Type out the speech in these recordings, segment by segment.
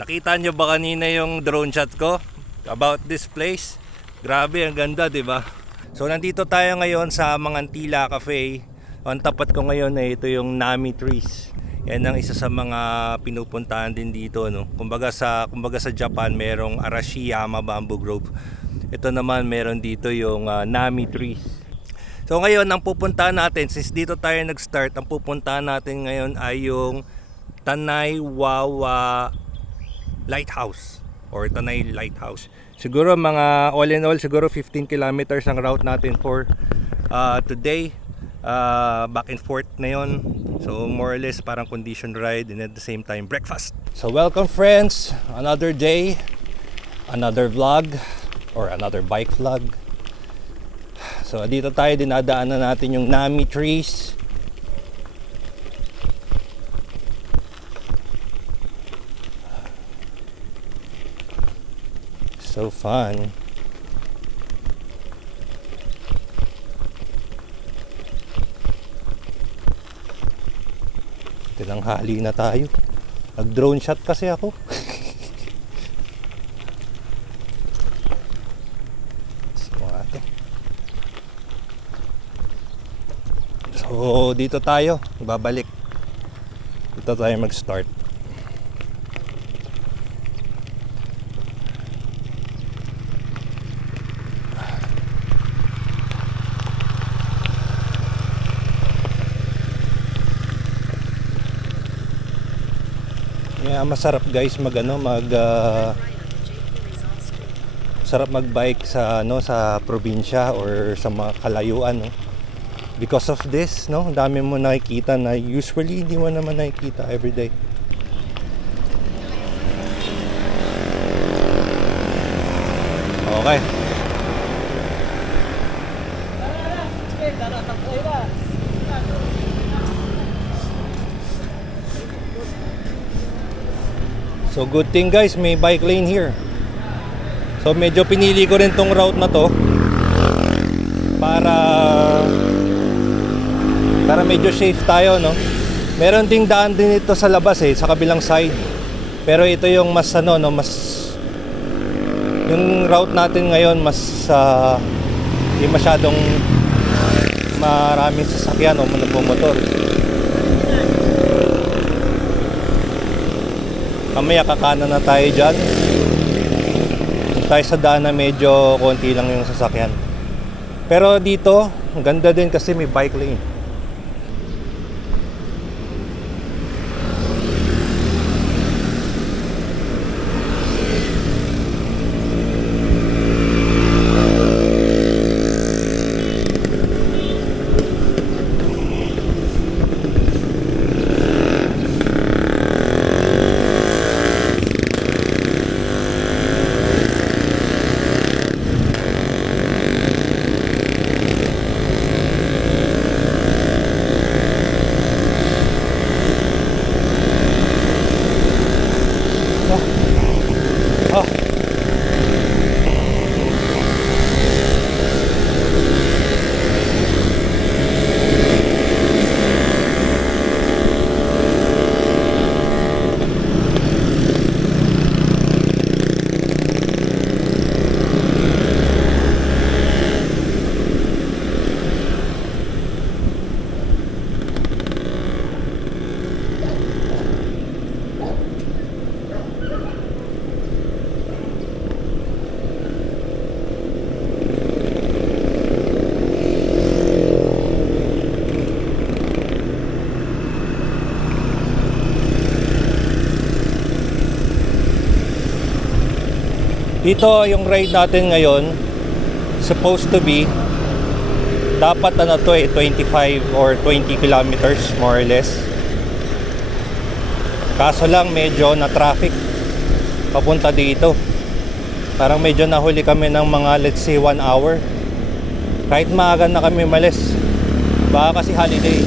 Nakita nyo ba kanina yung drone shot ko about this place? Grabe, ang ganda, di ba? So nandito tayo ngayon sa Mangantila Cafe. Ang tapat ko ngayon ay ito yung Nami Trees. Yan ang isa sa mga pinupuntahan din dito, no. Kumbaga sa Japan merong Arashiyama Bamboo Grove. Ito naman meron dito yung Nami Trees. So ngayon ang pupuntahan natin, since dito tayo nag-start, ang pupuntahan natin ngayon ay yung Tanay Wawa Lighthouse or Tanay Lighthouse. Siguro mga all in all siguro 15 kilometers ang route natin for today. Back and forth na yun. So more or less parang condition ride and at the same time breakfast. So welcome friends, another day, another vlog or another bike vlog. So dito tayo, dinadaanan natin yung Nami Trees. So fun. Tinanghali na tayo. Nag-drone shot kasi ako. So dito tayo, babalik. Dito tayo mag-start. Yeah, masarap guys sarap magbike sa sa probinsya or sa mga kalayuan, no? Because of this, no, dami mo nakikita na usually hindi mo naman nakikita everyday. Okay. So good thing guys, may bike lane here. So medyo pinili ko rin tong route na to para medyo safe tayo, no. Meron ding daan din ito sa labas sa kabilang side. Pero ito yung mas yung route natin ngayon mas hindi masyadong maraming sasakyan o nagmomotor. Mamaya kakanan na tayo dyan. Tayo sa daan na medyo konti lang yung sasakyan. Pero dito, ang ganda din kasi may bike lane. Dito yung ride natin ngayon, supposed to be dapat 25 or 20 kilometers more or less. Kaso lang medyo na traffic papunta dito. Parang medyo nahuli kami ng mga let's say 1 hour. Kahit maaga na kami malis. Baka kasi holiday.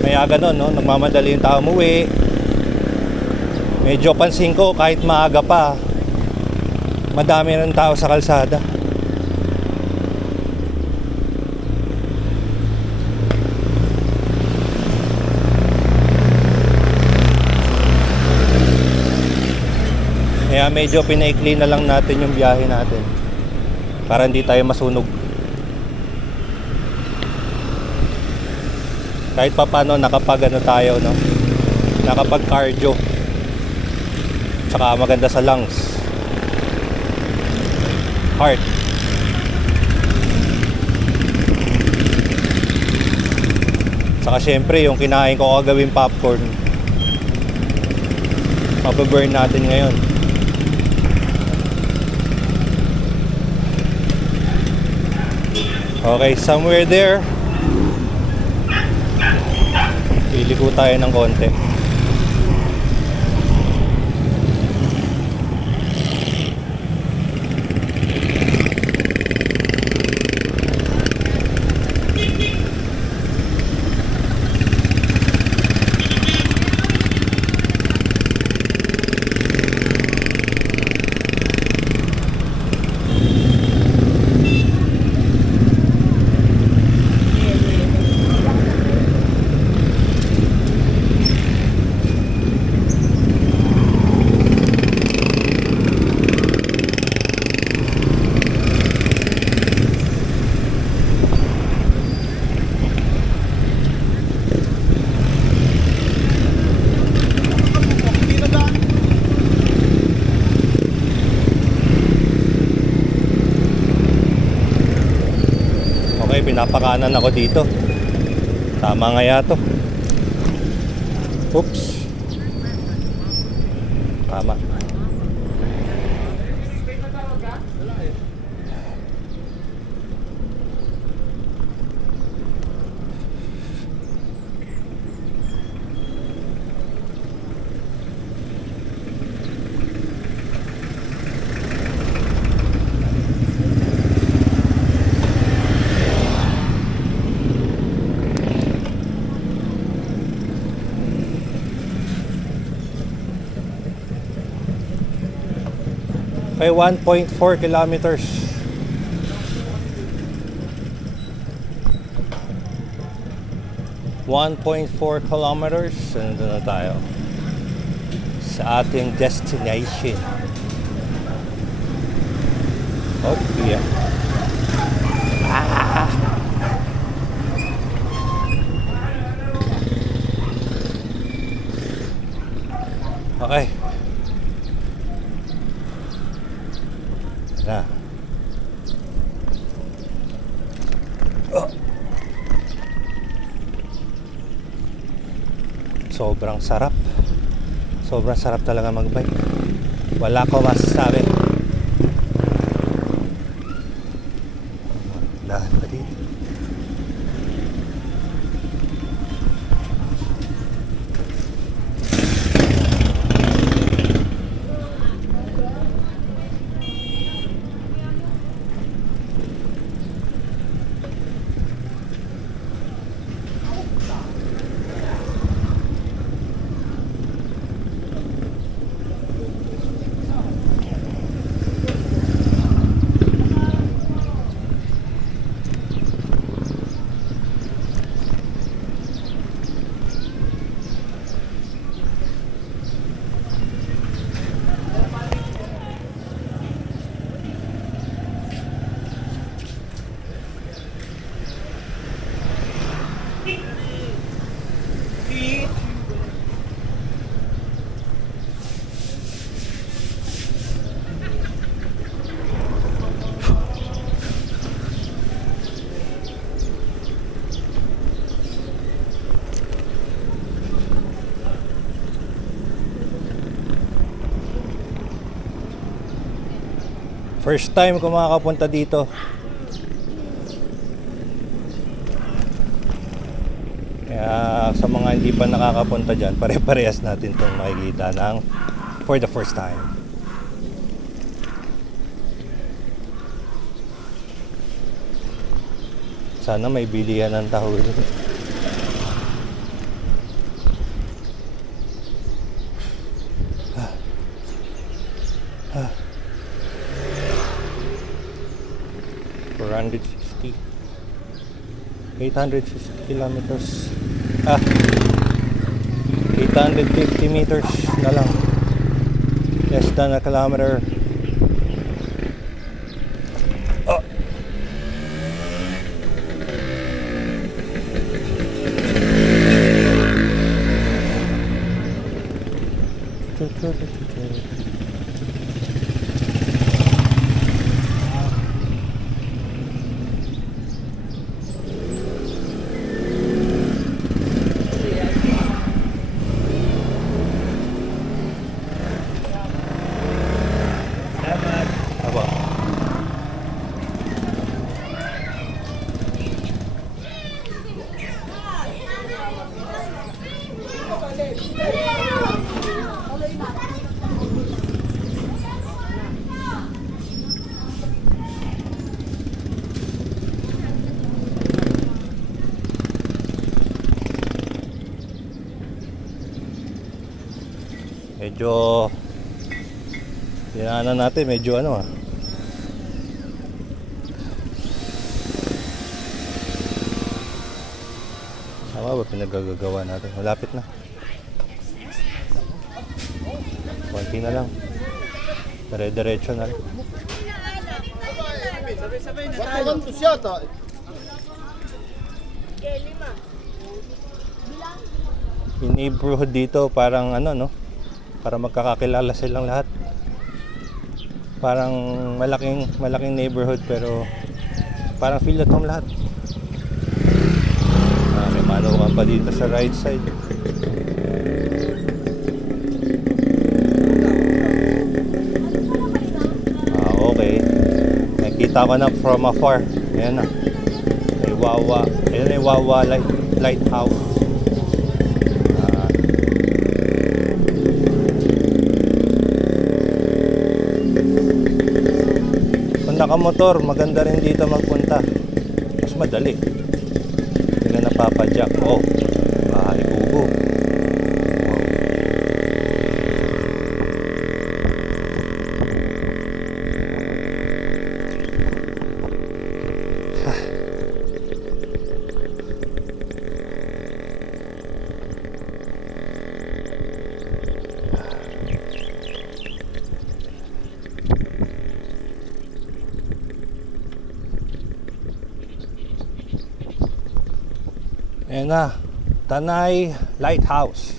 May ganun, no? Nagmamadali yung tao umuwi. Medyo pansin ko kahit maaga pa, madami ng tao sa kalsada. Kaya medyo pinaikli na lang natin yung biyahe natin para hindi tayo masunog. Kahit pa paano nakapag ano tayo, no? Nakapag cardio. Tsaka maganda sa lungs, heart. Saka syempre yung kinain ko kagawing popcorn, mababurn natin ngayon. Okay, somewhere there liliko tayo ng konti. Pinapakanan ako dito. Tama nga yato. Oops. Tama. Okay, 1.4 kilometers. Nandun na tayo sa ating destination. Oh, yeah. Okay. Na. Oh. Sobrang sarap. Sobrang sarap talaga magbike. Wala ko masasabi. Dahan pa dito. First time ko makakapunta dito. Kaya sa mga hindi pa nakakapunta dyan, pare-parehas natin itong makikita ng for the first time. Sana may bilihan ng tahol. Ah. 450 850 kilometers 850 meters na lang. Less than a kilometer. Oh. Apa? Medyo dinaanan natin, medyo ano ah. Tama ba pinagagagawa natin? Malapit na. Konti na lang. Dire-diretso na lang. Yung neighborhood dito parang ano no? Para magkakakilala silang lahat. Parang malaking neighborhood pero parang feel at home lahat. May manukan pa dito sa right side. Okay. Nakita ko na from afar. Ayan na. May Wawa. Ayan ay Wawa Lighthouse. Kung nakamotor, maganda rin dito magpunta. Mas madali. Hindi na napapadyak. Oh, ibubo. Ayan na, Tanay Lighthouse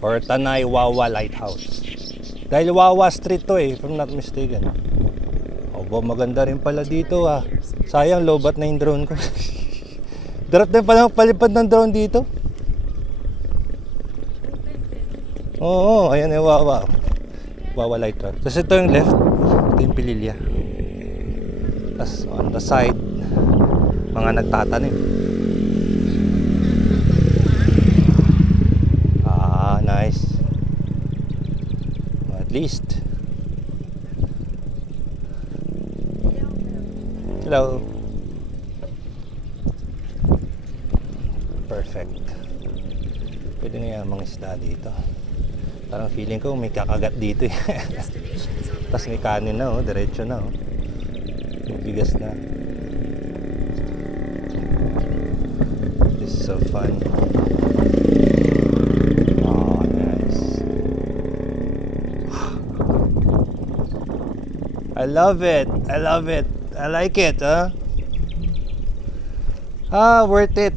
or Tanay Wawa Lighthouse. Dahil Wawa Street to if I'm not mistaken. Obo, maganda rin pala dito ah. Sayang, lobat na yung drone ko. Darat na pala palipad ng drone dito. Oo, ayan yung Wawa. Wawa Lighthouse. Tapos ito yung left, ito yung Pililya. Tapos on the side, mga nagtatanim. Nice. At least. Hello. Perfect. Pwede na yung mga isda dito. Parang feeling ko may kakagat dito eh. Tapos may kanin na oh, diretso na oh. May bigas na. This is so fun. I love it. I love it. I like it, huh? Worth it.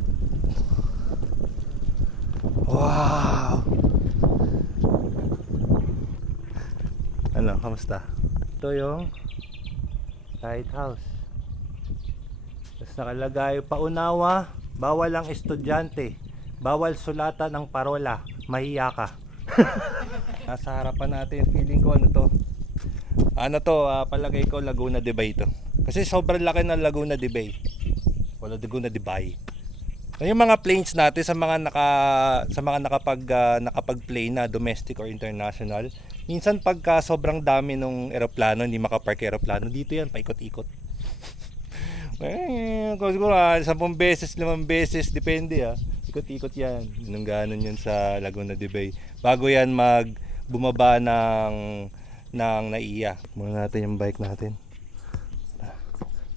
Wow. Ano, kamusta? Ito yung lighthouse. Tapos nakalagay, paunawa, bawal ang estudyante, bawal sulatan ng parola, mahiya ka. Nasa harapan natin, feeling ko ano to. Palagay ko Laguna de Bay to. Kasi sobrang laki ng Laguna de Bay. O Laguna de Bay. Yung mga planes natin sa mga nakapag-plane na domestic or international, minsan pagka sobrang dami ng eroplano, hindi makapark eroplano, dito yan paikot-ikot. Siguro 10 beses, 5 beses, depende ikot-ikot yan. Ganon yun sa Laguna de Bay. Bago yan bumaba ng Naiya. Muna natin yung bike natin.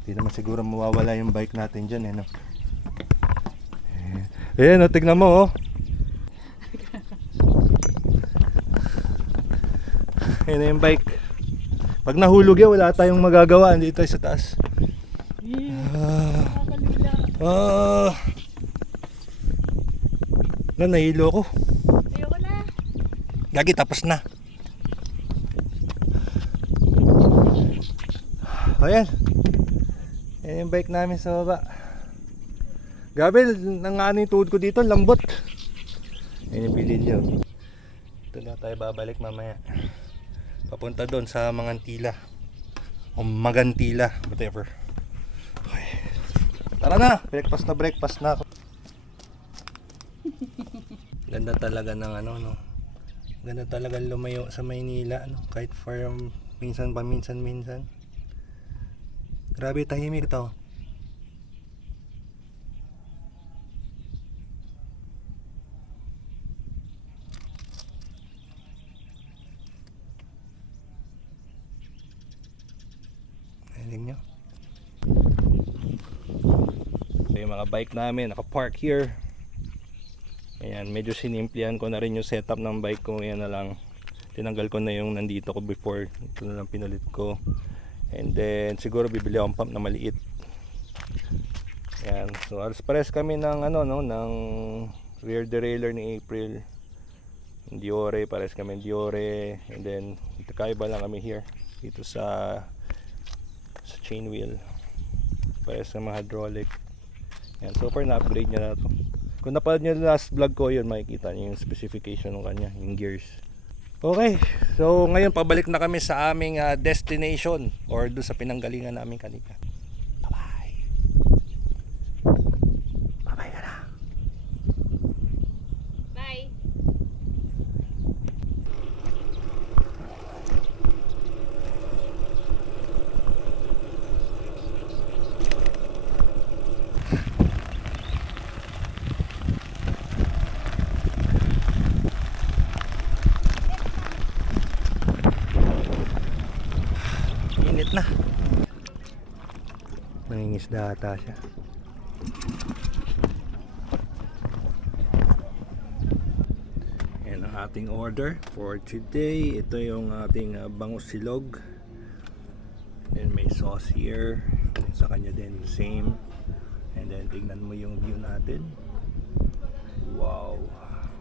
Hindi naman siguro mawawala yung bike natin dyan no? Ayan, tignan mo Ayun na yung bike. Pag nahulog yan, wala tayong magagawa. Dito tayo sa taas. Nahilo ko. Ayoko na. Gagi, tapos na. Ayan. Ayan yung bike namin sa baba. Grabe, nangano yung tuhod ko dito, lambot. Ayan yung pililyo. Ito na tayo babalik mamaya. Papunta doon sa Mangantila. O Magantila, whatever. Okay. Tara na, breakfast na ako. Ganda talaga ng ano, no. Ganda talaga lumayo sa Maynila, no. Kahit from minsan pa minsan. Grabe, tahimik to. Narinig nyo? So, yung mga bike namin naka-park here. Ayan, medyo sinimplihan ko na rin yung setup ng bike ko. Ayan na lang, tinanggal ko na yung nandito ko before. Ito na lang pinulit ko. And then siguro bibili akong pump na maliit. Ayan, so alas pares kami ng ano, no, ng rear derailleur ni April. Diore, pares kami Diore. And then kakaiba lang kami here dito sa chain wheel. Pares sa mga hydraulic. Ayan, so far na-upgrade niya na to. Kung napanood nyo last vlog ko yun, makikita nyo yung specification ng kanya, yung gears. Okay, so ngayon pabalik na kami sa aming destination or doon sa pinanggalingan namin kanina. Bye-bye. Bye-bye ka na. Bye. Init na. Nangingisda ata siya. Yan ang ating order for today. Ito yung ating bangus silog. Then may sauce here. Sa kanya din same. And then tignan mo yung view natin. Wow.